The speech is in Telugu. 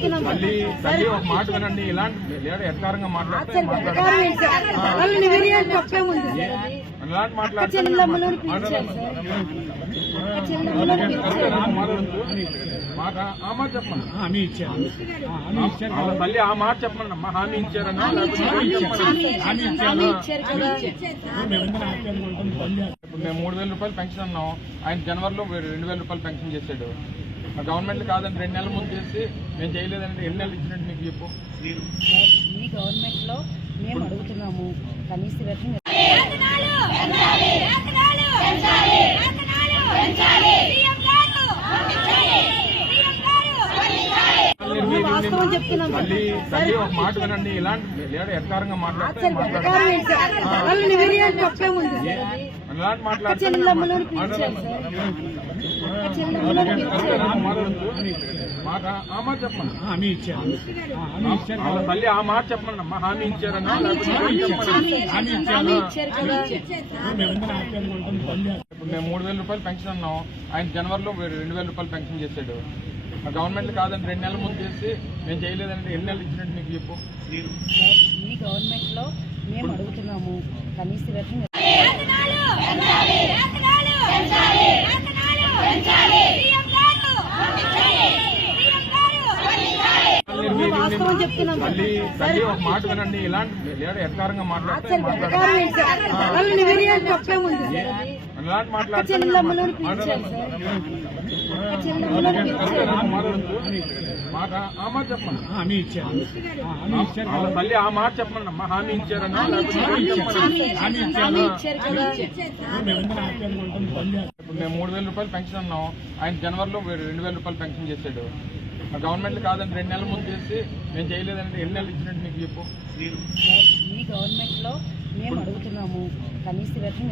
చెప్తున్నాం తల్లి ఒక మాట వినండి. ఇలాంటి లేదా ఎట్టారంగా మాట్లాడితే ఇలాంటి మాట్లాడితే మాట ఆ మాట చెప్పండి. తల్లి ఆ మాట చెప్పండి అమ్మా. హామీ ఇచ్చారన్నా ఇప్పుడు మేము 3,000 రూపాయలు పెన్షన్ అన్నాం. ఆయన జనవరిలో 2,000 రూపాయలు పెన్షన్ చేశాడు. గవర్నమెంట్ కాదని 2 నెలల ముందు చేసి మేము చేయలేదంటే ఎన్ని నెలలు ఇచ్చినట్టు మీకు చెప్పు. ఈ గవర్నమెంట్ లో మేము అడుగుతున్నాము కనీస వేతనం వాస్తవం చెప్తున్నాం. తల్లి ఒక మాట వినండి. ఇలాంటి లేదా ఎట్టారంగా మాట్లాడితే ఇలాంటి మాట్లాడితే మాట ఆ మాట చెప్పండి. తల్లి ఆ మాట చెప్పండి అమ్మా. హామీ ఇచ్చారన్నా ఇప్పుడు మేము 3,000 రూపాయలు పెన్షన్ అన్నాం. ఆయన జనవరిలో 2,000 రూపాయలు పెన్షన్ చేశాడు. గవర్నమెంట్ కాదని 2 నెలల ముందు చేసి మేము చేయలేదంటే ఎన్ని నెలలు ఇచ్చినట్టు మీకు చెప్పు. ఈ గవర్నమెంట్ లో మేము అడుగుతున్నాము కనీస వేతనం వాస్తవం చెప్తున్నాం. తల్లి ఒక మాట వినండి. ఇలాంటి లేదా ఎట్టారంగా మాట్లాడితే ఇలాంటి మాట్లాడితే మాట ఆ మాట చెప్పండి. తల్లి ఆ మాట చెప్పండి అమ్మా. హామీ ఇచ్చారన్నా ఇప్పుడు మేము 3,000 రూపాయలు పెన్షన్ అన్నాం. ఆయన జనవరిలో 2,000 రూపాయలు పెన్షన్ చేశాడు. గవర్నమెంట్ కాదని 2 నెలల ముందు చేసి మేము చేయలేదంటే ఎన్ని నెలలు ఇచ్చినట్టు మీకు చెప్పు. ఈ గవర్నమెంట్ లో మేము అడుగుతున్నాము కనీస వేతనం